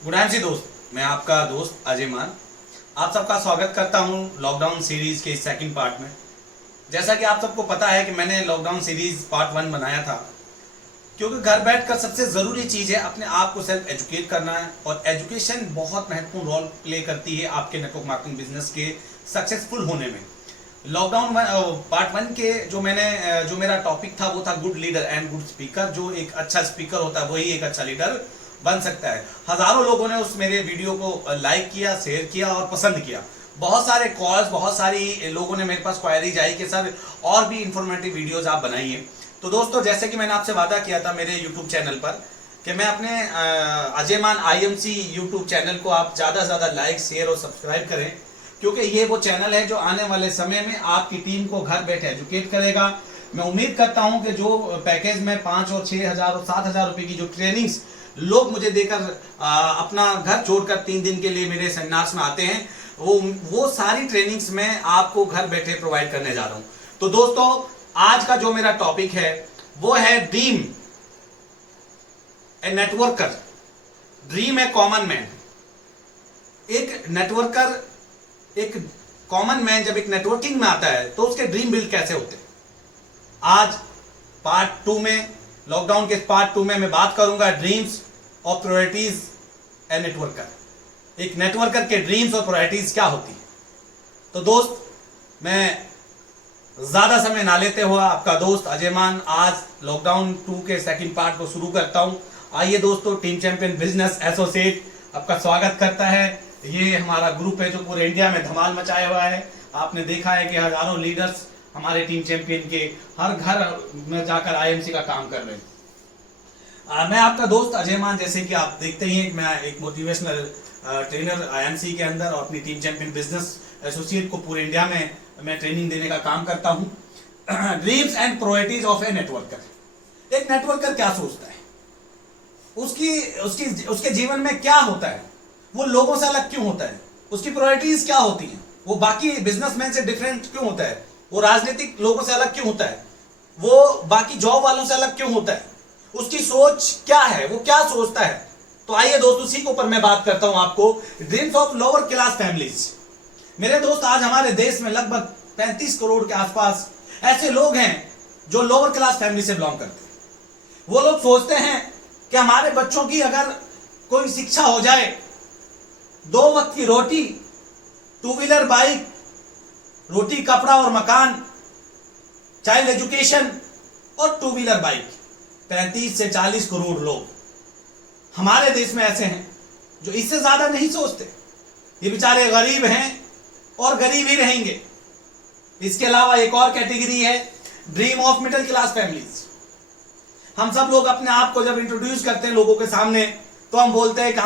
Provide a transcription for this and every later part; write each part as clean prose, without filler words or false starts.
Good time सी दोस्त, मैं आपका दोस्त अजय मान आप सबका स्वागत करता हूं लॉकडाउन सीरीज के सेकंड पार्ट में। जैसा कि आप सबको पता है कि मैंने लॉकडाउन सीरीज पार्ट 1 बनाया था, क्योंकि घर बैठकर सबसे ज़रूरी चीज़ है अपने आप को सेल्फ एजुकेट करना है, और एजुकेशन बहुत महत्वपूर्ण रोल प्ले करती है आपके नेटवर्क मार्केटिंग बिजनेस के सक्सेसफुल होने में। लॉकडाउन पार्ट 1 के जो मेरा टॉपिक था वो था good leader and good speaker. जो एक अच्छा स्पीकर होता है वही एक अच्छा लीडर बन सकता है। हजारों लोगों ने उस मेरे वीडियो को लाइक किया, शेयर किया और पसंद किया। बहुत सारे कॉल्स, बहुत सारी लोगों ने मेरे पास क्वायरीज आई कि सर और भी इंफॉर्मेटिव वीडियोस आप बनाइए। तो दोस्तों, जैसे कि मैंने आपसे वादा किया था मेरे यूट्यूब चैनल पर कि मैं अपने अजय मान IMC यूट्यूब चैनल को आप ज़्यादा से ज़्यादा लाइक, शेयर और सब्सक्राइब करें, क्योंकि ये वो चैनल है जो आने वाले समय में आपकी टीम को घर बैठे एजुकेट करेगा। मैं उम्मीद करता हूं कि जो पैकेज में 5 और 6 हज़ार और 7 हज़ार रुपये की जो ट्रेनिंग्स लोग मुझे देकर अपना घर छोड़कर 3 दिन के लिए मेरे सेमिनार्स में आते हैं, वो सारी ट्रेनिंग्स में आपको घर बैठे प्रोवाइड करने जा रहा हूं। तो दोस्तों, आज का जो मेरा टॉपिक है वो है ड्रीम ए नेटवर्कर, ड्रीम ए कॉमन मैन। एक नेटवर्कर, एक कॉमन मैन जब एक नेटवर्किंग में आता है तो उसके ड्रीम बिल्ड कैसे होते हैं। आज पार्ट 2 में, लॉकडाउन के पार्ट 2 में मैं बात करूंगा ड्रीम्स और प्रायोरिटीज ए नेटवर्कर। एक नेटवर्कर के ड्रीम्स और प्रायोरिटीज क्या होती है। तो दोस्त, मैं ज्यादा समय ना लेते हुए आपका दोस्त अजय मान आज लॉकडाउन 2 के सेकंड पार्ट को शुरू करता हूं। आइए दोस्तों, टीम चैंपियन बिजनेस एसोसिएट आपका स्वागत करता है। ये हमारा ग्रुप है जो पूरे इंडिया में धमाल मचाया हुआ है। आपने देखा है कि हजारों लीडर्स हमारे टीम चैंपियन के हर घर में जाकर IMC का काम कर रहे हैं। मैं आपका दोस्त अजय मान, जैसे कि आप देखते ही हैं, मैं एक मोटिवेशनल ट्रेनर IMC के अंदर और अपनी टीम चैंपियन बिजनेस एसोसिएट को पूरे इंडिया में मैं ट्रेनिंग देने का काम करता हूं। Dreams and priorities of A networker. एक नेटवर्कर क्या सोचता है, उसके जीवन में क्या होता है, वो लोगों से अलग क्यों होता है, उसकी प्रायोरिटीज क्या होती हैं, वो बाकी बिजनेसमैन से डिफरेंट क्यों होता है, वो राजनीतिक लोगों से अलग क्यों होता है, वो बाकी जॉब वालों से अलग क्यों होता है, उसकी सोच क्या है, वो क्या सोचता है। तो आइए दोस्तों, उसी के ऊपर मैं बात करता हूं आपको। Dreams of lower class families. मेरे दोस्त, आज हमारे देश में लगभग 35 करोड़ के आसपास ऐसे लोग हैं जो लोअर क्लास फैमिली से बिलोंग करते हैं। वो लोग सोचते हैं कि हमारे बच्चों की अगर कोई शिक्षा हो जाए, 2 वक्त की रोटी, 2 व्हीलर बाइक, रोटी कपड़ा और मकान, चाइल्ड एजुकेशन और 2 व्हीलर बाइक। 35 से 40 करोड़ लोग हमारे देश में ऐसे हैं जो इससे ज्यादा नहीं सोचते। ये बेचारे गरीब हैं और गरीब ही रहेंगे। इसके अलावा एक और कैटेगरी है dream of middle class families. हम सब लोग अपने आप को जब इंट्रोड्यूस करते हैं लोगों के सामने, तो हम बोलते हैं कि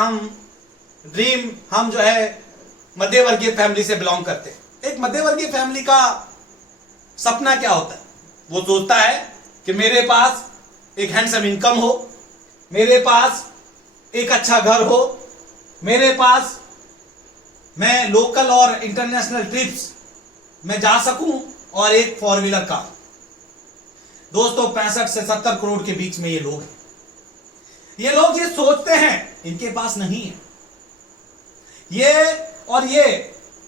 हम जो है मध्य वर्गीय फैमिली से बिलोंग करते हैं। एक मध्य वर्गीय फैमिली का सपना क्या होता है? वो सोचता है कि मेरे पास एक हैंडसम इनकम हो, मेरे पास एक अच्छा घर हो, मेरे पास मैं लोकल और इंटरनेशनल ट्रिप्स में जा सकूं, और एक 4 व्हीलर कार। दोस्तों, 65 से 70 करोड़ के बीच में ये लोग हैं। ये लोग ये सोचते हैं, इनके पास नहीं है। ये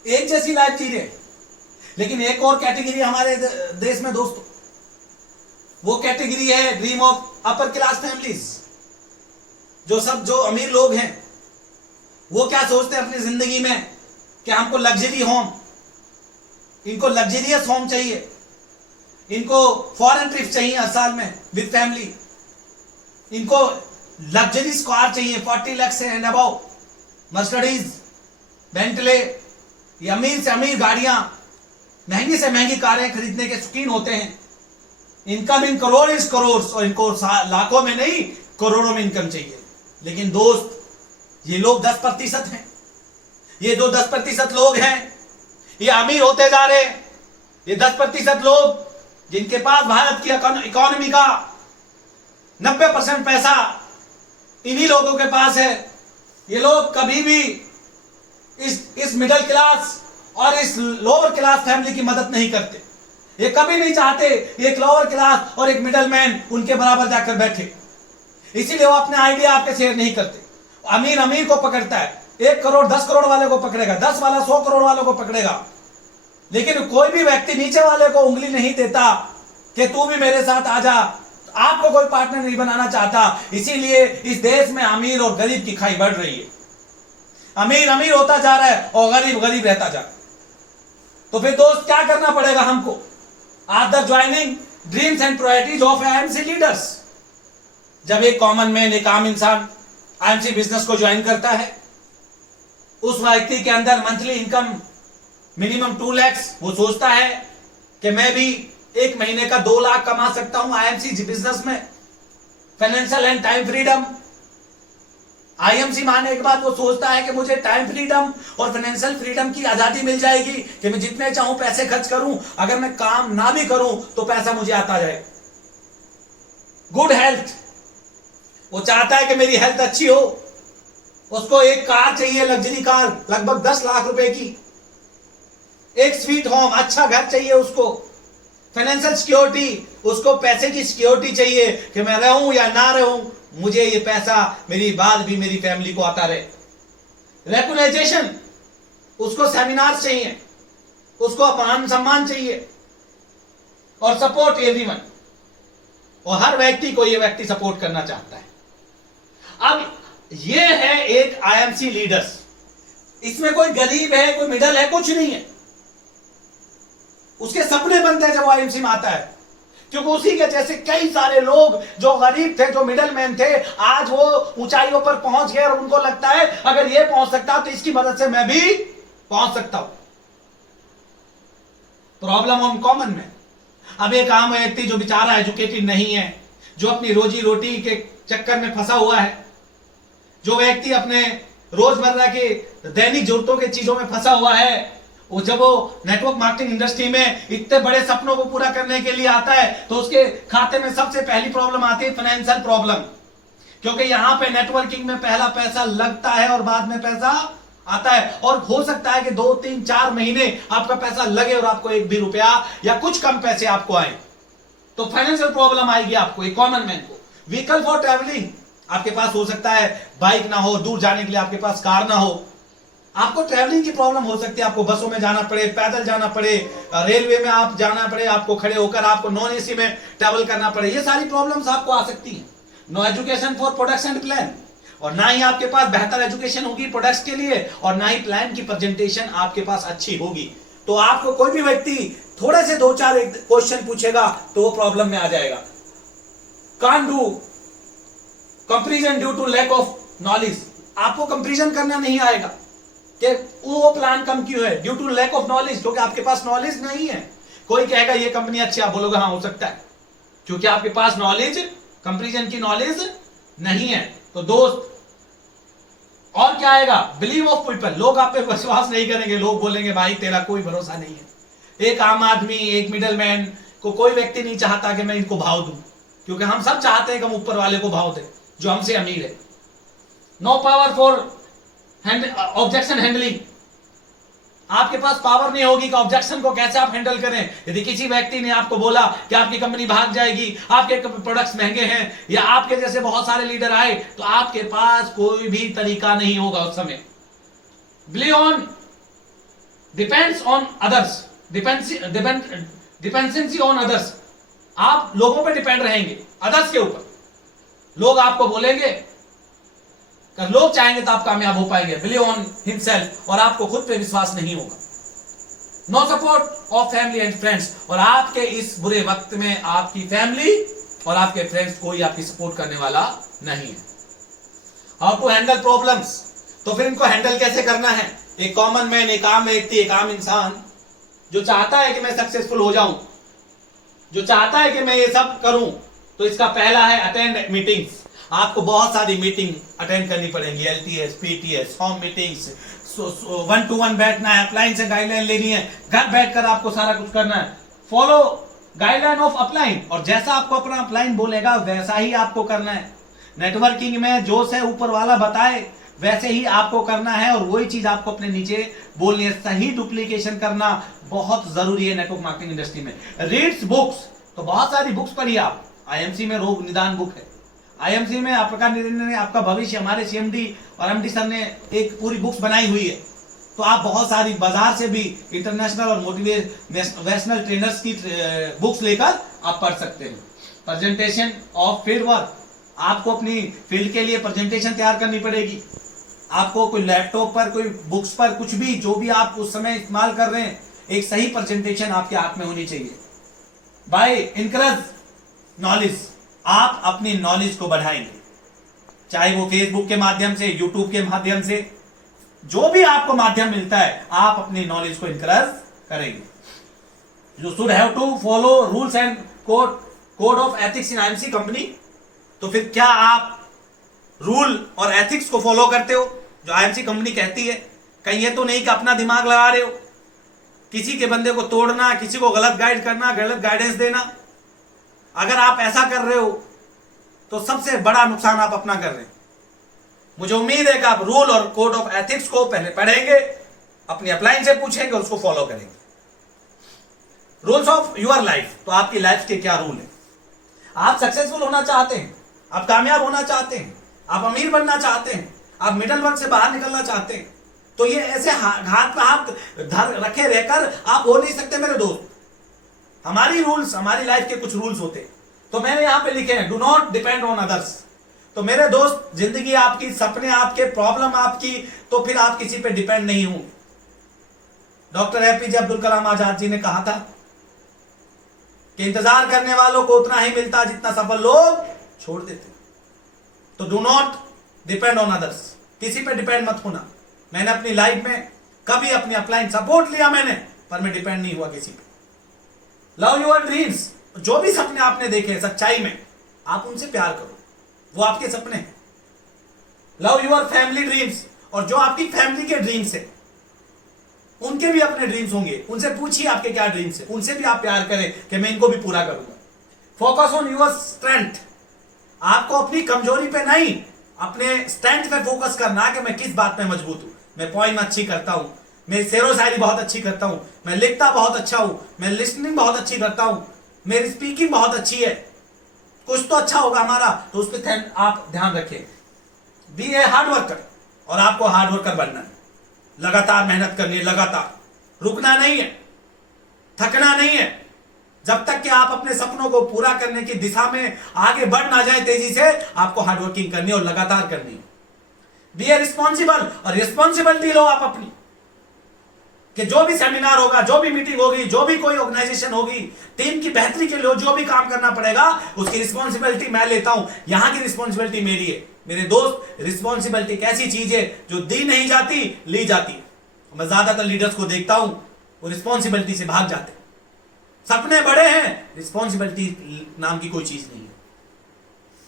एक जैसी लाइफ जी रहे। लेकिन एक और कैटेगरी हमारे देश में दोस्तों, वो कैटेगरी है dream of upper class families. जो अमीर लोग हैं, वो क्या सोचते हैं अपनी जिंदगी में कि हमको लग्जरी होम, इनको लग्जरियस होम चाहिए, इनको फॉरेन ट्रिप चाहिए हर साल में विद फैमिली, इनको लग्जरी कार चाहिए 40 लाख से एंड अबव, मर्सिडीज, बेंटले, ये अमीर से अमीर गाड़ियां, महंगी से महंगी कारें खरीदने के शौकीन होते हैं। Income in crore is crore, और इनको लाखों में नहीं करोड़ों में इनकम चाहिए। लेकिन दोस्त, ये लोग 10% हैं। ये जो 10% लोग हैं, ये अमीर होते जा रहे हैं। ये 10% लोग जिनके पास भारत की इकोनॉमी का 90% पैसा इन्हीं लोगों के पास है। ये लोग कभी भी इस मिडिल क्लास और इस लोअर क्लास फैमिली की मदद नहीं करते। ये कभी नहीं चाहते एक लोअर क्लास और एक मिडिल मैन उनके बराबर जाकर बैठे। इसीलिए वो अपने आइडिया आपके शेयर नहीं करते। अमीर अमीर को पकड़ता है, 1 करोड़ 10 करोड़ वाले को पकड़ेगा, 10 वाला 100 करोड़ वालों को पकड़ेगा, लेकिन कोई भी व्यक्ति नीचे वाले को उंगली नहीं देता कि तू भी मेरे साथ आ जा। आपको कोई पार्टनर नहीं बनाना चाहता, इसीलिए इस देश में अमीर और गरीब की खाई बढ़ रही है। अमीर अमीर होता जा रहा है और गरीब गरीब रहता जा रहा है। तो फिर दोस्त क्या करना पड़ेगा हमको? After joining dreams and priorities of IMC leaders, जब एक कॉमन मैन, एक आम इंसान आईएमसी बिजनेस को ज्वाइन करता है, उस व्यक्ति के अंदर मंथली इनकम मिनिमम 2 लाख, वो सोचता है कि मैं भी एक महीने का 2 लाख कमा सकता हूं आईएमसी बिजनेस में। Financial and time freedom, IMC माने एक बात वो सोचता है कि मुझे टाइम फ्रीडम और फाइनेंशियल फ्रीडम की आजादी मिल जाएगी कि मैं जितने चाहूं पैसे खर्च करूं, अगर मैं काम ना भी करूं तो पैसा मुझे आता जाए। गुड हेल्थ, वो चाहता है कि मेरी हेल्थ अच्छी हो, उसको एक कार चाहिए, लग्जरी कार लगभग 10 लाख रुपए की, एक स्वीट होम, अच्छा घर चाहिए उसको, फाइनेंशियल सिक्योरिटी, उसको पैसे की सिक्योरिटी चाहिए कि मैं रहूं या ना रहूं, मुझे ये पैसा मेरी बाद भी मेरी फैमिली को आता रहे। रेकग्नाइजेशन, उसको सेमिनार चाहिए, उसको अपमान सम्मान चाहिए, और सपोर्ट एवरीवन, और हर व्यक्ति को ये व्यक्ति सपोर्ट करना चाहता है। अब ये है एक आईएमसी लीडर्स, इसमें कोई गरीब है, कोई मिडल है, कुछ नहीं है। उसके सपने बनते हैं जब वो आईएमसी में आता है, क्योंकि उसी के जैसे कई सारे लोग जो गरीब थे, जो मिडल मैन थे, आज वो ऊंचाइयों पर पहुंच गए और उनको लगता है अगर ये पहुंच सकता तो इसकी मदद से मैं भी पहुंच सकता हूं। प्रॉब्लम ऑन कॉमन में। अब एक आम व्यक्ति जो बेचारा एजुकेटेड नहीं है, जो अपनी रोजी रोटी के चक्कर में फंसा हुआ है, जो व्यक्ति अपने रोजमर्रा के दैनिक जरूरतों के चीजों में फंसा हुआ है, वो जब वो नेटवर्क मार्केटिंग इंडस्ट्री में इतने बड़े सपनों को पूरा करने के लिए आता है तो उसके खाते में सबसे पहली प्रॉब्लम आती है फाइनेंशियल प्रॉब्लम, क्योंकि यहां पे नेटवर्किंग में पहला पैसा लगता है और बाद में पैसा आता है, और हो सकता है कि 2, 3, 4 महीने आपका पैसा लगे और आपको 1 भी रुपया या कुछ कम पैसे आपको आए, तो फाइनेंशियल प्रॉब्लम आएगी आपको, एक कॉमन मैन को। व्हीकल फॉर ट्रैवलिंग, आपके पास हो सकता है बाइक ना हो, दूर जाने के लिए आपके पास कार ना हो, आपको ट्रैवलिंग की प्रॉब्लम हो सकती है, आपको बसों में जाना पड़े, पैदल जाना पड़े, रेलवे में आप जाना पड़े, आपको खड़े होकर आपको नॉन एसी में ट्रैवल करना पड़े, ये सारी प्रॉब्लम्स आपको आ सकती हैं। No education for products and plan, और ना ही आपके पास बेहतर एजुकेशन होगी प्रोडक्ट्स के लिए, और ना ही प्लान की प्रेजेंटेशन आपके पास अच्छी होगी। तो आपको कोई भी व्यक्ति थोड़े से 2-4 क्वेश्चन पूछेगा तो वो प्रॉब्लम में आ जाएगा। Can't do comparison due to lack of knowledge, आपको कंपैरिजन करना नहीं आएगा कि वो प्लान कम क्यों है, due to lack of knowledge, क्योंकि आपके पास नॉलेज नहीं है। कोई कहेगा ये कंपनी अच्छी, आप बोलोगे हाँ हो सकता है, क्योंकि आपके पास नॉलेज, कंपैरिजन की नॉलेज नहीं है। तो दोस्त, और क्या आएगा? बिलीव ऑफ पीपल, लोग आप पे विश्वास नहीं करेंगे, लोग बोलेंगे भाई तेरा कोई भरोसा नहीं है। एक आम आदमी, एक मिडल मैन को कोई व्यक्ति नहीं चाहता कि मैं इनको भाव दूं, क्योंकि हम सब चाहते हैं कि हम ऊपर वाले को भाव दें जो हमसे अमीर है। No power for objection handling, आपके पास पावर नहीं होगी कि ऑब्जेक्शन को कैसे आप हैंडल करें। यदि किसी व्यक्ति ने आपको बोला कि आपकी कंपनी भाग जाएगी, आपके प्रोडक्ट्स महंगे हैं, या आपके जैसे बहुत सारे लीडर आए, तो आपके पास कोई भी तरीका नहीं होगा उस समय। Believe on depends on others, dependency on others, आप लोगों पर डिपेंड रहेंगे, अदर्स के ऊपर। लोग आपको बोलेंगे, लोग चाहेंगे तो आप कामयाब हो पाएंगे। बिलीव ऑन हिमसेल्फ, और आपको खुद पे विश्वास नहीं होगा। No support of family and friends, और आपके इस बुरे वक्त में आपकी फैमिली और आपके फ्रेंड्स कोई आपकी सपोर्ट करने वाला नहीं है। हाउ टू हैंडल प्रॉब्लम्स, तो फिर इनको हैंडल कैसे करना है? एक कॉमन मैन, एक आम व्यक्ति, एक आम इंसान जो चाहता है कि मैं सक्सेसफुल हो जाऊं, जो चाहता है कि मैं ये सब करूं, तो इसका पहला है अटेंड मीटिंग्स। आपको बहुत सारी मीटिंग अटेंड करनी पड़ेंगी, LTS, PTS, home meetings, 1-to-1 बैठना है, अपलाइन से गाइडलाइन लेनी है, घर बैठकर आपको सारा कुछ करना है। फॉलो गाइडलाइन ऑफ अपलाइन, और जैसा आपको अपना अपलाइन बोलेगा वैसा ही आपको करना है। नेटवर्किंग में जो से ऊपर वाला बताए वैसे ही आपको करना है, और वही चीज आपको अपने नीचे बोलनी है। सही डुप्लीकेशन करना बहुत जरूरी है नेटवर्क मार्केटिंग इंडस्ट्री में। रीड्स बुक्स, तो बहुत सारी बुक्स पढ़िए आप, IMC में रोग निदान बुक है, आईएमसी में आपका निर्णय ने आपका भविष्य, हमारे सीएमडी और एमडी सर ने एक पूरी बुक्स बनाई हुई है। तो आप बहुत सारी बाजार से भी इंटरनेशनल और मोटिवेशनल ट्रेनर्स की बुक्स लेकर आप पढ़ सकते हैं। प्रेजेंटेशन ऑफ फील्ड वर्क, आपको अपनी फील्ड के लिए प्रेजेंटेशन तैयार करनी पड़ेगी। आपको कोई लैपटॉप पर, कोई बुक्स पर, कुछ भी जो भी आप उस समय इस्तेमाल कर रहे हैं, एक सही प्रेजेंटेशन आपके हाथ में होनी चाहिए। बाय इनकरेज नॉलेज, आप अपनी नॉलेज को बढ़ाएंगे, चाहे वो फेसबुक के माध्यम से, यूट्यूब के माध्यम से, जो भी आपको माध्यम मिलता है, आप अपनी नॉलेज को इनकरेज करेंगे। You should have to follow rules and code of ethics in IMC company. तो फिर क्या आप रूल और एथिक्स को फॉलो करते हो जो आईएमसी कंपनी कहती है? कहीं ये तो नहीं कि अपना दिमाग लगा रहे हो, किसी के बंदे को तोड़ना, किसी को गलत गाइड करना, गलत गाइडेंस देना। अगर आप ऐसा कर रहे हो तो सबसे बड़ा नुकसान आप अपना कर रहे हैं। मुझे उम्मीद है कि आप रूल और कोड ऑफ एथिक्स को पहले पढ़ेंगे, अपनी अपलाइन से पूछेंगे और उसको फॉलो करेंगे। रूल्स ऑफ योर लाइफ, तो आपकी लाइफ के क्या रूल है? आप सक्सेसफुल होना चाहते हैं, आप कामयाब होना चाहते हैं, आप अमीर बनना चाहते हैं, आप मिडिल वर्ग से बाहर निकलना चाहते हैं, तो ये ऐसे हाथ पे हाथ रखे रहकर आप हो नहीं सकते मेरे दोस्त। हमारी रूल्स, हमारी लाइफ के कुछ रूल्स होते हैं, तो मैंने यहां पे लिखे हैं, do not depend on others. तो मेरे दोस्त, जिंदगी आपकी, सपने आपके, प्रॉब्लम आपकी, तो फिर आप किसी पे डिपेंड नहीं हो। डॉक्टर एपीजे अब्दुल कलाम आजाद जी ने कहा था कि इंतजार करने वालों को उतना ही मिलता जितना सफल लोग छोड़ देते। तो do not depend on others, किसी पे डिपेंड मत होना। मैंने अपनी लाइफ में कभी अपनी अपलाइन सपोर्ट लिया मैंने, पर मैं डिपेंड नहीं हुआ किसी पे। लव योर ड्रीम्स, जो भी सपने आपने देखे सच्चाई में, आप उनसे प्यार करो, वो आपके सपने हैं। लव योर फैमिली ड्रीम्स, और जो आपकी फैमिली के ड्रीम्स है, उनके भी अपने ड्रीम्स होंगे, उनसे पूछिए आपके क्या ड्रीम्स है, उनसे भी आप प्यार करें कि मैं इनको भी पूरा करूंगा। फोकस ऑन योर स्ट्रेंथ, आपको अपनी कमजोरी पे नहीं, अपने स्ट्रेंथ पे फोकस करना कि मैं किस बात में मजबूत हूं। मैं पोइम अच्छी करता हूं, मैं शेरो शायरी बहुत अच्छी करता हूं, मैं लिखता बहुत अच्छा हूं, मैं लिसनिंग बहुत अच्छी करता हूं, मेरी स्पीकिंग बहुत अच्छी है, कुछ तो अच्छा होगा हमारा, तो उस पर आप ध्यान रखें। बी ए हार्ड वर्कर, और आपको हार्ड वर्कर बनना है, लगातार मेहनत करनी है, लगातार रुकना नहीं है, थकना नहीं है, जब तक कि आप अपने सपनों को पूरा करने की दिशा में आगे बढ़ ना जाए तेजी से। आपको हार्ड वर्किंग करनी है और लगातार करनी है। बी ए रिस्पॉन्सिबल, और रिस्पॉन्सिबिलिटी लो आप अपनी, कि जो भी सेमिनार होगा, जो भी मीटिंग होगी, जो भी कोई ऑर्गेनाइजेशन होगी, टीम की बेहतरी के लिए जो भी काम करना पड़ेगा, उसकी रिस्पॉन्सिबिलिटी मैं लेता हूं। यहां की रिस्पॉन्सिबिलिटी मेरी है। मेरे दोस्त, रिस्पॉन्सिबिलिटी एक ऐसी चीज है जो दी नहीं जाती, ली जाती है। मैं ज्यादातर लीडर्स को देखता हूं, वो रिस्पॉन्सिबिलिटी से भाग जाते हैं। सपने बड़े हैं, रिस्पॉन्सिबिलिटी नाम की कोई चीज नहीं है।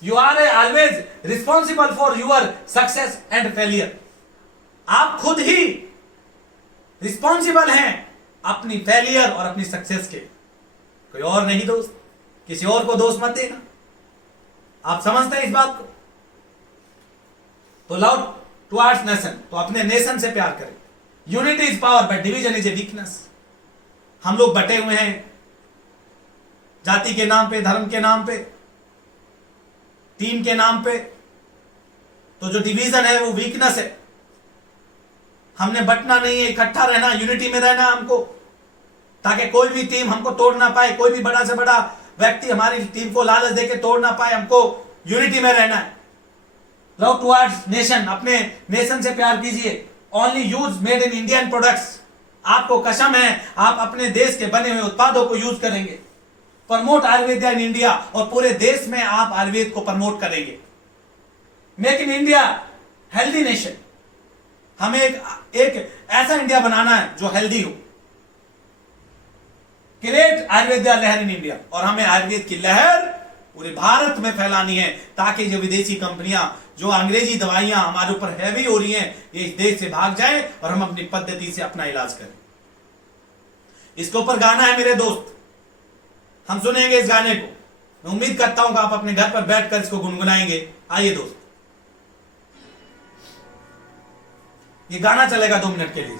You are always responsible for your success and failure, आप खुद ही रिस्पॉन्सिबल हैं अपनी फेलियर और अपनी सक्सेस के, कोई और नहीं दोस्त। किसी और को दोस्त मत देना। आप समझते हैं इस बात को? तो लव टुवर्ड्स नेशन, तो अपने नेशन से प्यार करें। Unity is power but division is a weakness. हम लोग बटे हुए हैं जाति के नाम पे, धर्म के नाम पे, टीम के नाम पे, तो जो डिवीजन है वो वीकनेस है। हमने बटना नहीं है, इकट्ठा रहना, यूनिटी में रहना हमको, ताकि कोई भी टीम हमको तोड़ ना पाए, कोई भी बड़ा से बड़ा व्यक्ति हमारी टीम को लालच देके तोड़ ना पाए। हमको यूनिटी में रहना है। लव टुवर्ड्स नेशन, अपने नेशन से प्यार कीजिए। Only use made in Indian products, आपको कसम है आप अपने देश के बने हुए उत्पादों को यूज करेंगे। प्रमोट आयुर्वेद इन इंडिया, और पूरे देश में आप आयुर्वेद को प्रमोट करेंगे। Make in India healthy nation, हमें एक ऐसा इंडिया बनाना है जो हेल्दी हो। क्रिएट आयुर्वेद लहर इन इंडिया, और हमें आयुर्वेद की लहर पूरे भारत में फैलानी है, ताकि जो विदेशी कंपनियां, जो अंग्रेजी दवाइयां हमारे ऊपर हैवी हो रही हैं, ये इस देश से भाग जाए और हम अपनी पद्धति से अपना इलाज करें। इसके ऊपर गाना है मेरे दोस्त, हम सुनेंगे इस गाने को। मैं उम्मीद करता हूं कि आप अपने घर पर बैठकर इसको गुनगुनाएंगे। आइए दोस्त, ये गाना चलेगा 2 मिनट के लिए।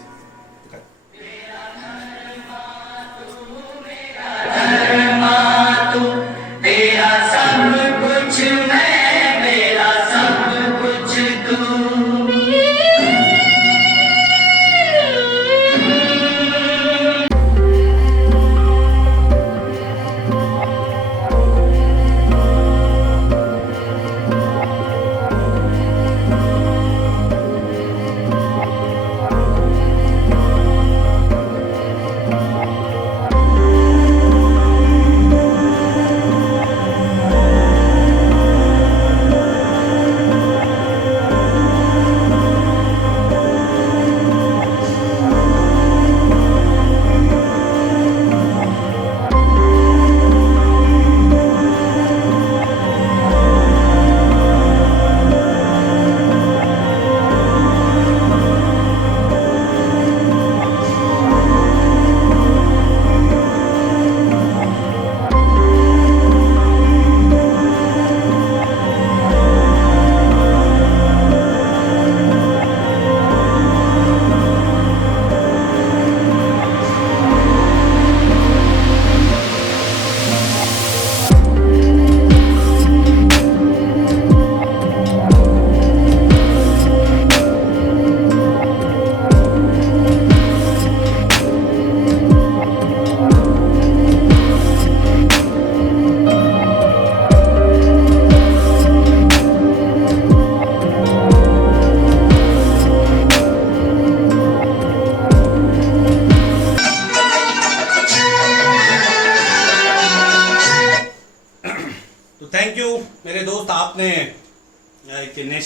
तेरा सब कुछ मैं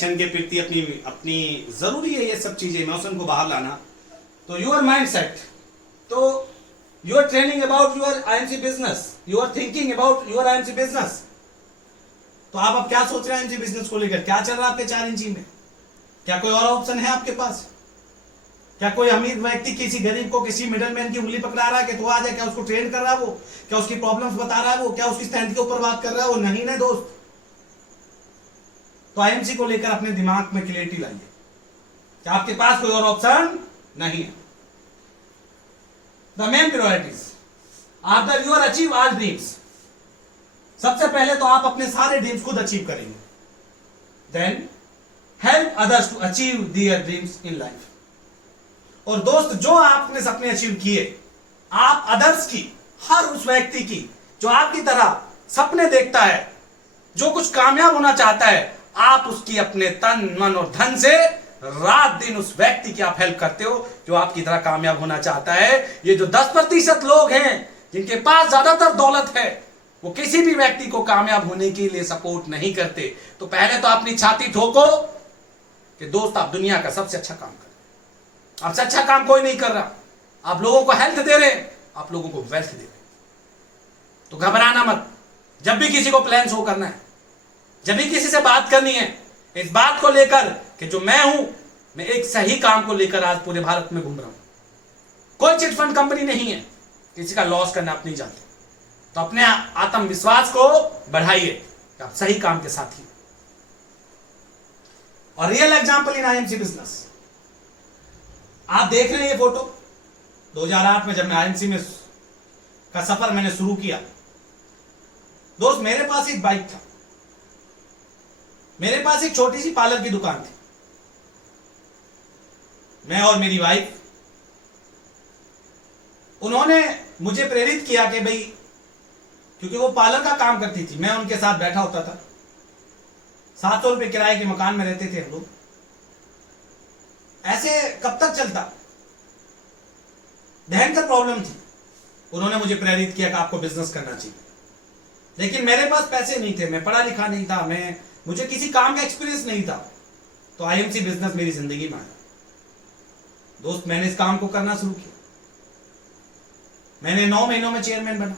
पैशन के प्रति अपनी अपनी जरूरी है ये सब चीजें, इमोशन को बाहर लाना। तो योर माइंड सेट, तो you are training about your IMC business, you are thinking about your IMC business. तो आप अब क्या सोच रहे हैं आईएमसी बिजनेस को लेकर? क्या चल रहा है आपके 4 इंची में? क्या कोई और ऑप्शन है आपके पास? क्या कोई अमीर व्यक्ति किसी गरीब को, किसी मिडलमैन की उंगली पकड़ा रहा है कि तो आ जाए? क्या उसको ट्रेन कर रहा है वो? क्या उसकी प्रॉब्लम्स बता रहा है वो? क्या उसकी स्ट्रेंथ के ऊपर बात कर रहा है वो? नहीं ना दोस्त। तो आईएमसी को लेकर अपने दिमाग में क्लियरिटी लाइए कि आपके पास कोई और ऑप्शन नहीं है। The main priorities after you are achieve all dreams, सबसे पहले तो आप अपने सारे ड्रीम्स खुद अचीव करेंगे। Then help others to achieve their dreams in life. और दोस्त, जो आपने सपने अचीव किए, आप अदर्स की, हर उस व्यक्ति की जो आपकी तरह सपने देखता है, जो कुछ कामयाब होना चाहता है, आप उसकी अपने तन मन और धन से रात दिन उस व्यक्ति की आप हेल्प करते हो जो आपकी तरह कामयाब होना चाहता है। ये जो 10% लोग हैं जिनके पास ज्यादातर दौलत है, वो किसी भी व्यक्ति को कामयाब होने के लिए सपोर्ट नहीं करते। तो पहले तो अपनी छाती ठोको कि दोस्त, आप दुनिया का सबसे अच्छा काम कर रहे हैं। आपसे अच्छा काम कोई नहीं कर रहा। आप लोगों को हेल्थ दे रहे, आप लोगों को वेल्थ दे रहे। तो घबराना मत। जब भी किसी को प्लान शो करना है, जब भी किसी से बात करनी है, इस बात को लेकर कि जो मैं हूं, मैं एक सही काम को लेकर आज पूरे भारत में घूम रहा हूं। कोई चिट फंड कंपनी नहीं है, किसी का लॉस करना आप नहीं जानते। तो अपने आत्मविश्वास को बढ़ाइए, आप सही काम के साथी। और real example in IMC business, आप देख रहे हैं ये फोटो। 2008 में जब मैं आईएमसी में का सफर मैंने शुरू किया, दोस्त, मेरे पास एक बाइक था, मेरे पास एक छोटी सी पार्लर की दुकान थी। मैं और मेरी वाइफ, उन्होंने मुझे प्रेरित किया कि भाई, क्योंकि वो पार्लर का काम करती थी, मैं उनके साथ बैठा होता था। 700 रुपए किराए के मकान में रहते थे हम लोग। ऐसे कब तक चलता? भयंकर प्रॉब्लम थी। उन्होंने मुझे प्रेरित किया कि आपको बिजनेस करना चाहिए, लेकिन मेरे पास पैसे नहीं थे, मैं पढ़ा लिखा नहीं था, मुझे किसी काम का एक्सपीरियंस नहीं था। तो आईएमसी बिजनेस मेरी जिंदगी में आया। दोस्त, मैंने इस काम को करना शुरू किया। मैंने 9 महीनों में चेयरमैन बना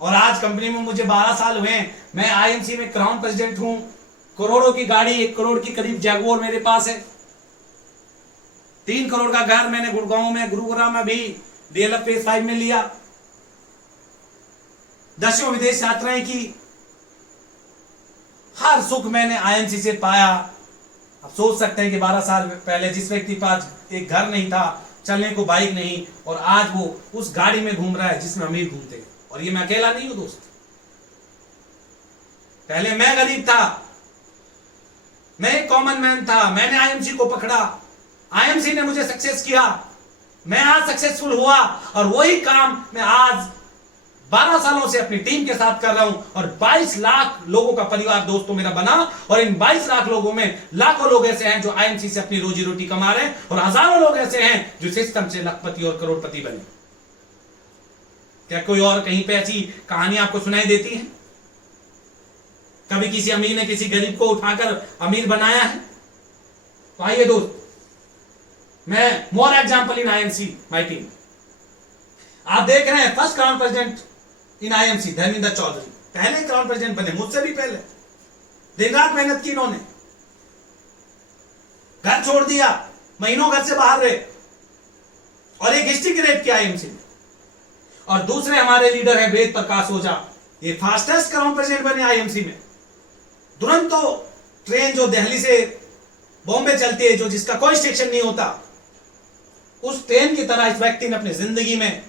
और आज कंपनी में मुझे 12 साल हुए हैं। मैं आईएमसी में क्राउन प्रेसिडेंट हूं। करोड़ों की गाड़ी, 1 करोड़ की करीब जैगुआर मेरे पास है। 3 करोड़ का घर मैंने गुड़गांव में, गुरुग्राम में भी डीएलएफ फेज 5 में लिया। 10 विदेश यात्राएं की। हर सुख मैंने आईएमसी से पाया। आप सोच सकते हैं कि 12 साल पहले जिस व्यक्ति के पास एक घर नहीं था, चलने को बाइक नहीं, और आज वो उस गाड़ी में घूम रहा है जिसमें अमीर घूमते हैं। और ये मैं अकेला नहीं हूं दोस्त। पहले मैं गरीब था, मैं एक कॉमन मैन था। मैंने आईएमसी को पकड़ा, आईएमसी ने मुझे सक्सेस किया, मैं आज सक्सेसफुल हुआ। और वही काम मैं आज 12 सालों से अपनी टीम के साथ कर रहा हूं। और 22 लाख लोगों का परिवार दोस्तों मेरा बना। और इन 22 लाख लोगों में लाखों लोग ऐसे हैं जो आईएमसी से अपनी रोजी रोटी कमा रहे हैं, और हजारों लोग ऐसे हैं जो सिस्टम से लखपति और करोड़पति बने। क्या कोई और कहीं पे ऐसी कहानी आपको सुनाई देती है? कभी किसी अमीर ने किसी गरीब को उठाकर अमीर बनाया है? तो आइए दोस्त, मैं more example in IMC my team. आप देख रहे हैं first crown president in IMC Dharmendra Chaudhary, पहले क्राउन प्रेसिडेंट बने, मुझसे भी पहले। दिन रात मेहनत की इन्होंने, घर छोड़ दिया, महीनों घर से बाहर रहे और एक हिस्ट्री क्रिएट किया आईएमसी में। और दूसरे हमारे लीडर है वेद प्रकाश ओझा, ये फास्टेस्ट क्राउन प्रेसिडेंट बने आईएमसी में। दुरंतो ट्रेन जो दिल्ली से बॉम्बे चलती है, जो जिसका कोई स्टेशन नहीं होता, उस ट्रेन की तरह इस व्यक्ति ने अपनी जिंदगी में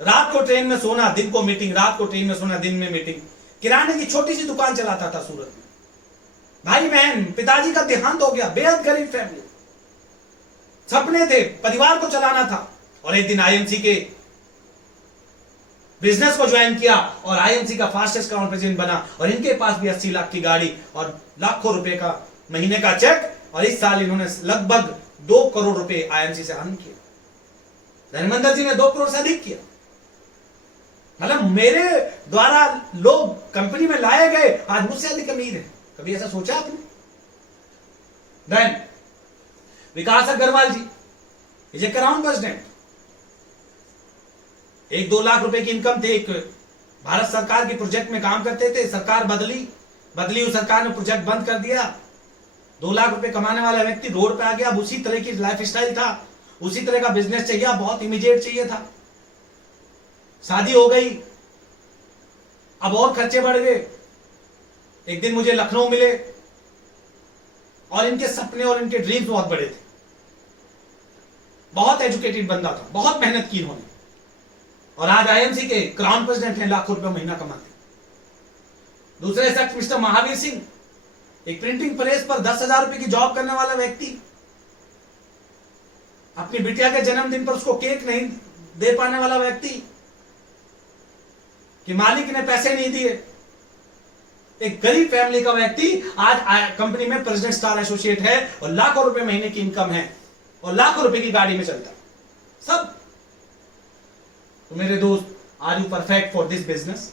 रात को ट्रेन में सोना, दिन को मीटिंग, रात को ट्रेन में सोना, दिन में मीटिंग। किराने की छोटी सी दुकान चलाता था सूरत में। भाई बहन, पिताजी का देहांत हो गया, बेहद गरीब फैमिली, सपने थे, परिवार को चलाना था। और एक दिन आईएमसी के बिजनेस को ज्वाइन किया और आईएमसी का फास्टेस्ट क्राउन प्रेसिडेंट बना। और इनके पास भी 80 लाख की गाड़ी और लाखों रुपए का महीने का चेक। और इस साल इन्होंने लगभग 2 करोड़ रुपए आईएमसी से अर्न किए। धर्मेंद्र जी ने 2 करोड़ से अधिक किया। मतलब मेरे द्वारा लोग कंपनी में लाए गए, आज मुझसे अधिक अमीर है। कभी ऐसा सोचा आपने? Then Vikas Agarwal ji is a crown president, 1-2 lakh रुपए की इनकम थे, एक भारत सरकार की प्रोजेक्ट में काम करते थे, सरकार बदली हुई सरकार ने प्रोजेक्ट बंद कर दिया, 2 लाख रुपए कमाने वाला व्यक्ति रोड पे आ गया। अब उसी तरह की लाइफ स्टाइल था, उसी तरह का बिजनेस चाहिए, बहुत इमीडिएट चाहिए था। शादी हो गई, अब और खर्चे बढ़ गए। एक दिन मुझे लखनऊ मिले और इनके सपने और इनके ड्रीम्स बहुत बड़े थे। बहुत एजुकेटेड बंदा था, बहुत मेहनत की इन्होंने, और आज आईएमसी के क्राउन प्रेसिडेंट हैं, लाखों रुपए महीना कमाते। दूसरे शख्स मिस्टर महावीर सिंह, एक प्रिंटिंग प्रेस पर 10,000 रुपए की जॉब करने वाला व्यक्ति, अपनी बिटिया के जन्मदिन पर उसको केक नहीं दे पाने वाला व्यक्ति कि मालिक ने पैसे नहीं दिए। एक गरीब फैमिली का व्यक्ति आज कंपनी में प्रेसिडेंट स्टार एसोसिएट है और लाखों रुपए महीने की इनकम है और लाखों रुपए की गाड़ी में चलता है सब। तो मेरे दोस्त, are you perfect for this business?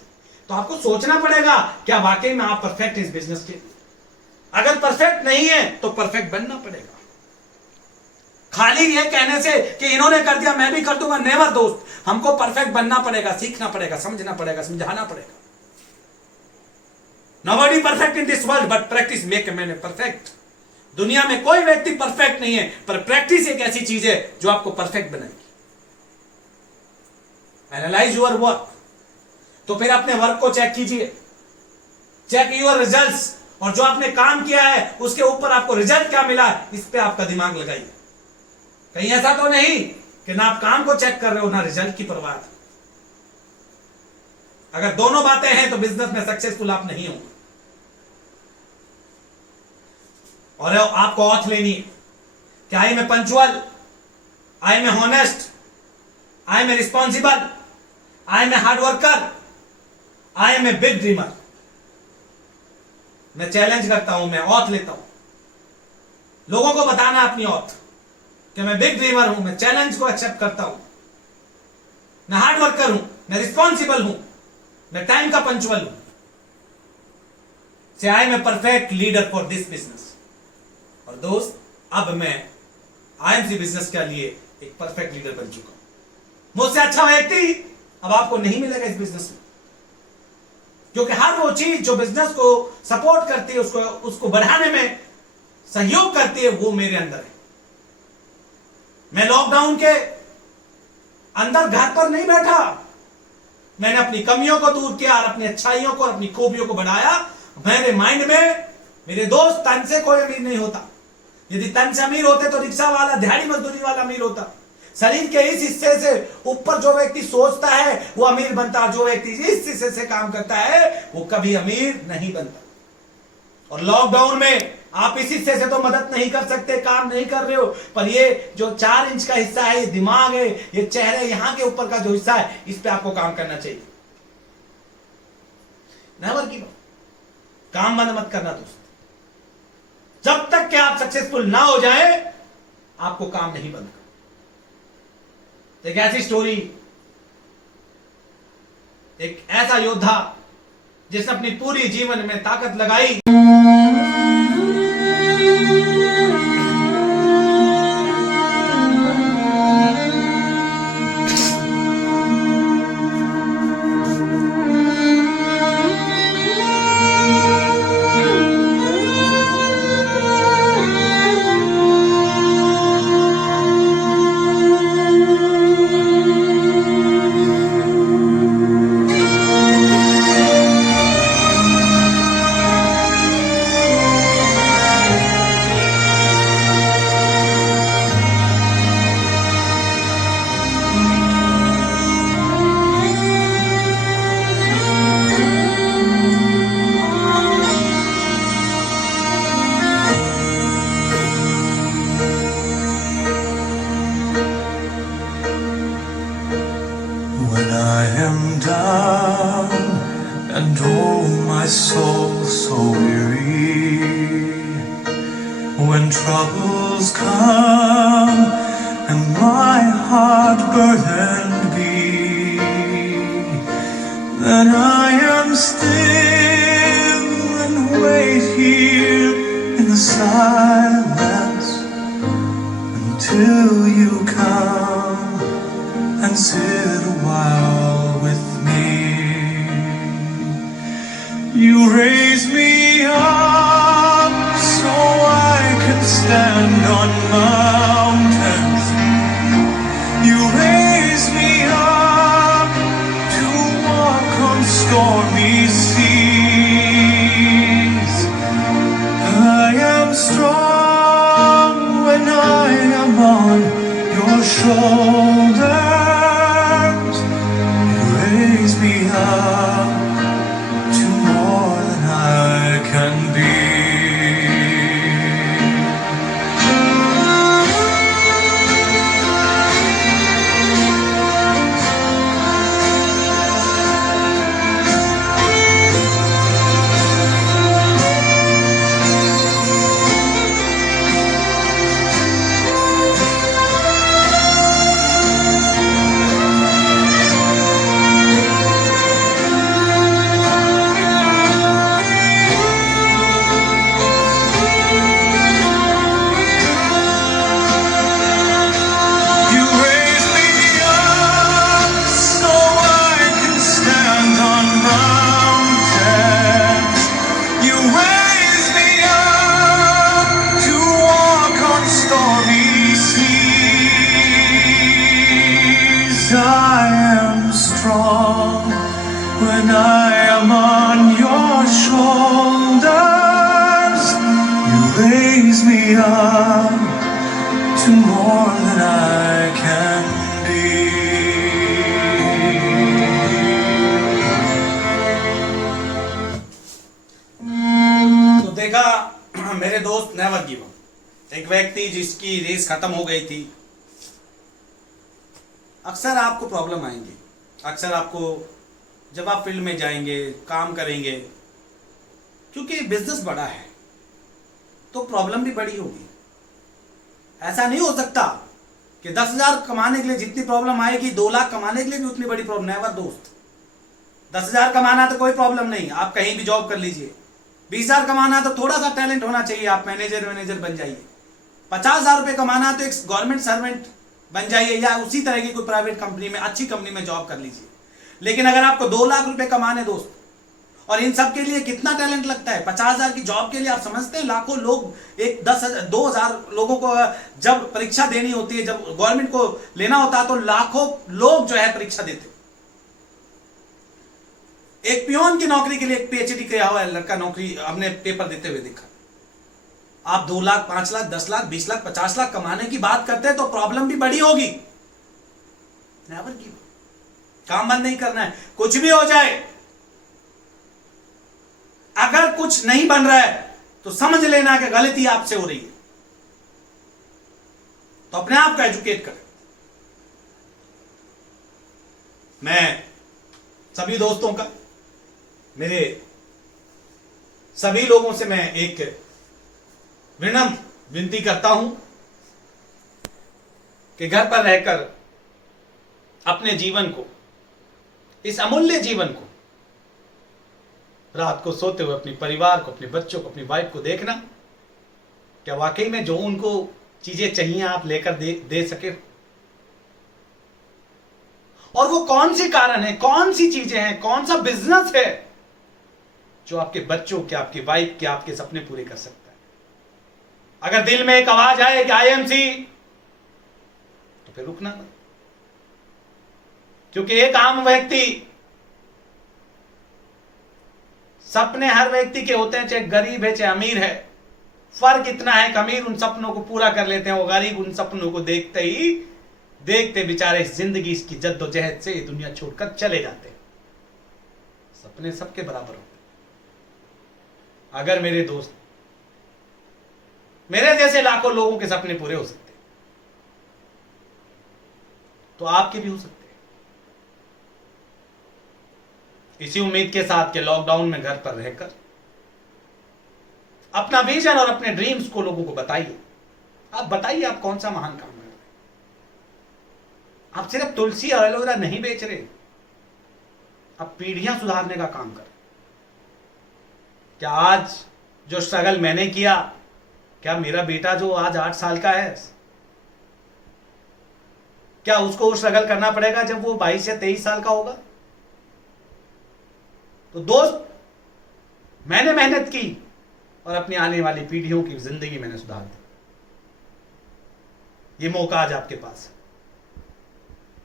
तो आपको सोचना पड़ेगा क्या वाकई में आप परफेक्ट इस बिजनेस के? अगर परफेक्ट नहीं है तो परफेक्ट बनना पड़ेगा। खाली ये कहने से कि इन्होंने कर दिया मैं भी कर दूंगा, नेवर दोस्त। हमको परफेक्ट बनना पड़ेगा, सीखना पड़ेगा, समझना पड़ेगा, समझाना पड़ेगा। Nobody perfect in this world, but practice make a man perfect. दुनिया में कोई व्यक्ति परफेक्ट नहीं है, पर प्रैक्टिस एक ऐसी चीज है जो आपको परफेक्ट बनाएगी। एनालाइज योर वर्क, तो फिर अपने वर्क को चेक कीजिए, चेक योर रिजल्ट्स, और जो आपने काम किया है उसके ऊपर आपको रिजल्ट क्या मिला है इस पे आपका दिमाग लगाइए। कहीं ऐसा तो नहीं कि ना आप काम को चेक कर रहे हो ना रिजल्ट की परवाह। अगर दोनों बातें हैं तो बिजनेस में सक्सेसफुल आप नहीं होंगे। और आपको ऑथ लेनी है कि I am a punctual, I am a honest, I am a responsible, I am a hard worker, I am a big dreamer. मैं चैलेंज करता हूं, मैं ऑथ लेता हूं, लोगों को बताना अपनी ऑथ कि मैं बिग ड्रीमर हूं, मैं चैलेंज को एक्सेप्ट करता हूं, मैं हार्ड वर्कर हूं, मैं रिस्पॉन्सिबल हूं, मैं टाइम का पंचुअल हूं। Say I am a perfect leader for this business. और दोस्त, अब मैं आईएमसी बिजनेस के लिए एक परफेक्ट लीडर बन चुका हूं। मुझसे अच्छा व्यक्ति अब आपको नहीं मिलेगा इस बिजनेस में, क्योंकि हर वो चीज जो बिजनेस को सपोर्ट करती है, उसको बढ़ाने में सहयोग करती है, वो मेरे अंदर है। मैं लॉकडाउन के अंदर घर पर नहीं बैठा, मैंने अपनी कमियों को दूर किया और अपनी अच्छाइयों को, अपनी खूबियों को बढ़ाया। मेरे माइंड में, मेरे दोस्त, तन से कोई अमीर नहीं होता। यदि तन से अमीर होते तो रिक्शा वाला, दिहाड़ी मजदूरी वाला अमीर होता। शरीर के इस हिस्से से ऊपर जो व्यक्ति सोचता है वो अमीर बनता, जो व्यक्ति इस हिस्से से काम करता है वो कभी अमीर नहीं बनता। और लॉकडाउन में आप इस हिस्से से तो मदद नहीं कर सकते, काम नहीं कर रहे हो, पर ये जो 4 इंच का हिस्सा है, ये दिमाग है, ये चेहरे, यहां के ऊपर का जो हिस्सा है, इस पे आपको काम करना चाहिए। नेवर गिव अप, काम बंद मत करना दोस्त। जब तक कि आप सक्सेसफुल ना हो जाए आपको काम नहीं बंद करना। एक ऐसी स्टोरी, एक ऐसा योद्धा जिसने अपनी पूरी जीवन में ताकत लगाई। When I am down and oh my soul so weary, when troubles come and my heart burdened be, then I am still and wait here in the silence till you come and sit a while with me. You raise me up so I can stand on mountains. You raise me up to walk on stormy seas. I am strong when I am on your shoulders. You raise me up to more than I can be. You raise me up so I can stand on mountains. You raise me up to walk on stormy seas. I am strong when I am on your shoulders. You raise me up to more than I can be. तो देखा मेरे दोस्त, never give up. एक व्यक्ति जिसकी race खत्म हो गई थी। अक्सर आपको प्रॉब्लम आएंगी, अक्सर आपको जब आप फील्ड में जाएंगे, काम करेंगे, क्योंकि बिजनेस बड़ा है तो प्रॉब्लम भी बड़ी होगी। ऐसा नहीं हो सकता कि 10,000 कमाने के लिए जितनी प्रॉब्लम आएगी 2 लाख कमाने के लिए भी उतनी बड़ी प्रॉब्लम। नेवर दोस्त, 10,000 कमाना तो कोई प्रॉब्लम नहीं, आप कहीं भी जॉब कर लीजिए। 20,000 कमाना तो थोड़ा सा टैलेंट होना चाहिए, आप मैनेजर बन जाइए। 50,000 रुपये कमाना तो एक गवर्नमेंट सर्वेंट बन जाइए, या उसी तरह की कोई प्राइवेट कंपनी में, अच्छी कंपनी में जॉब कर लीजिए। लेकिन अगर आपको 2 लाख रुपए कमाने दोस्त, और इन सब के लिए कितना टैलेंट लगता है। 50,000 की जॉब के लिए आप समझते हैं लाखों लोग, एक 2,000 लोगों को जब परीक्षा देनी होती है, जब गवर्नमेंट को लेना होता है तो लाखों लोग जो है परीक्षा देते। एक पियोन की नौकरी के लिए एक पीएचडी किया हुआ लड़का नौकरी अपने पेपर देते हुए देखा। आप 2 लाख, 5 लाख, 10 लाख, 20 लाख, 50 लाख कमाने की बात करते हैं तो प्रॉब्लम भी बड़ी होगी। नेवर गिव अप, काम बंद नहीं करना है, कुछ भी हो जाए। अगर कुछ नहीं बन रहा है तो समझ लेना कि गलती आपसे हो रही है, तो अपने आप को एजुकेट करें। मैं सभी दोस्तों का, मेरे सभी लोगों से मैं एक विनम्र विनती करता हूं कि घर पर रहकर अपने जीवन को, इस अमूल्य जीवन को, रात को सोते हुए अपने परिवार को, अपने बच्चों को, अपनी वाइफ को देखना, क्या वाकई में जो उनको चीजें चाहिए आप लेकर दे सके। और वो कौन सी कारण है, कौन सी चीजें हैं, कौन सा बिजनेस है जो आपके बच्चों के, आपकी वाइफ के, आपके सपने पूरे कर सकता है। अगर दिल में एक आवाज आए कि आईएमसी, तो फिर रुकना मत। क्योंकि एक आम व्यक्ति, सपने हर व्यक्ति के होते हैं, चाहे गरीब है चाहे अमीर है। फर्क इतना है कि अमीर उन सपनों को पूरा कर लेते हैं, वो गरीब उन सपनों को देखते ही देखते बेचारे जिंदगी इसकी जद्दोजहद से ये दुनिया छोड़कर चले जाते हैं। सपने सबके बराबर होते हैं। अगर मेरे दोस्त, मेरे जैसे लाखों लोगों के सपने पूरे हो सकते तो आपके भी हो सकते हैं। इसी उम्मीद के साथ कि लॉकडाउन में घर पर रहकर अपना विजन और अपने ड्रीम्स को लोगों को बताइए। आप बताइए आप कौन सा महान काम कर रहे हैं। आप सिर्फ तुलसी और एलोवेरा नहीं बेच रहे, आप पीढ़ियां सुधारने का काम कर। क्या आज जो स्ट्रगल मैंने किया, क्या मेरा बेटा जो आज 8 साल का है, क्या उसको स्ट्रगल करना पड़ेगा जब वो 22 या 23 साल का होगा? तो दोस्त, मैंने मेहनत की और अपनी आने वाली पीढ़ियों की जिंदगी मैंने सुधार दी। ये मौका आज आपके पास है,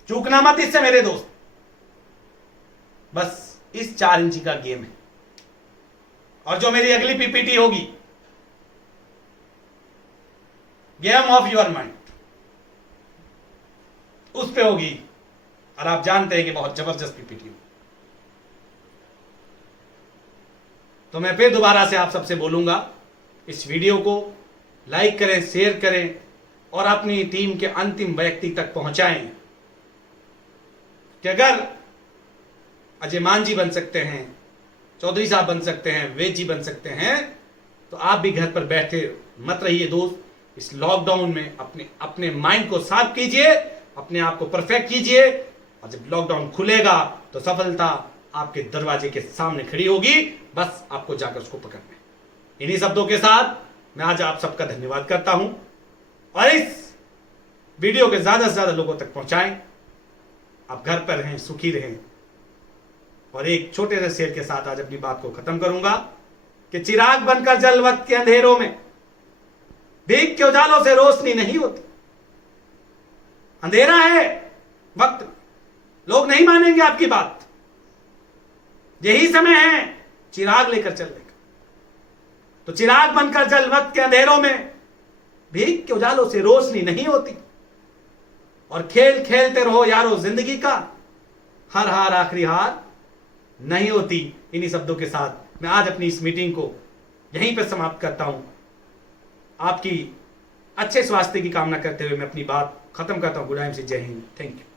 चूकना मत इससे मेरे दोस्त। बस इस 4 इंची का गेम है, और जो मेरी अगली पीपीटी होगी, गेम ऑफ योर माइंड, उस पे होगी, और आप जानते हैं कि बहुत जबरदस्त पीपीटी होगी। तो मैं फिर दोबारा से आप सबसे बोलूंगा, इस वीडियो को लाइक करें, शेयर करें, और अपनी टीम के अंतिम व्यक्ति तक पहुंचाएं कि अगर अजय मान जी बन सकते हैं, चौधरी साहब बन सकते हैं, वेद जी बन सकते हैं, तो आप भी घर पर बैठे मत रहिए दोस्त। इस लॉकडाउन में अपने माइंड को साफ कीजिए, अपने आप को परफेक्ट कीजिए, और जब लॉकडाउन खुलेगा तो सफलता आपके दरवाजे के सामने खड़ी होगी, बस आपको जाकर उसको पकड़ना है। इन्हीं शब्दों के साथ मैं आज आप सबका धन्यवाद करता हूं, और इस वीडियो के ज्यादा से ज्यादा लोगों तक पहुंचाएं। आप घर पर रहें, सुखी रहें। और एक छोटे से शेर के साथ आज अपनी बात को खत्म करूंगा कि चिराग बनकर जल वक्त के अंधेरों में, भीख के उजालों से रोशनी नहीं होती। अंधेरा है वक्त, लोग नहीं मानेंगे आपकी बात, यही समय है चिराग लेकर चलने का। तो चिराग बनकर जल वक्त के अंधेरों में, भीख के उजालों से रोशनी नहीं होती। और खेल खेलते रहो यारो जिंदगी का, हर हार आखिरी हार नहीं होती। इन्हीं शब्दों के साथ मैं आज अपनी इस मीटिंग को यहीं पर समाप्त करता हूं। आपकी अच्छे स्वास्थ्य की कामना करते हुए मैं अपनी बात खत्म करता हूं। गुड नाइट से, जय हिंद, थैंक यू।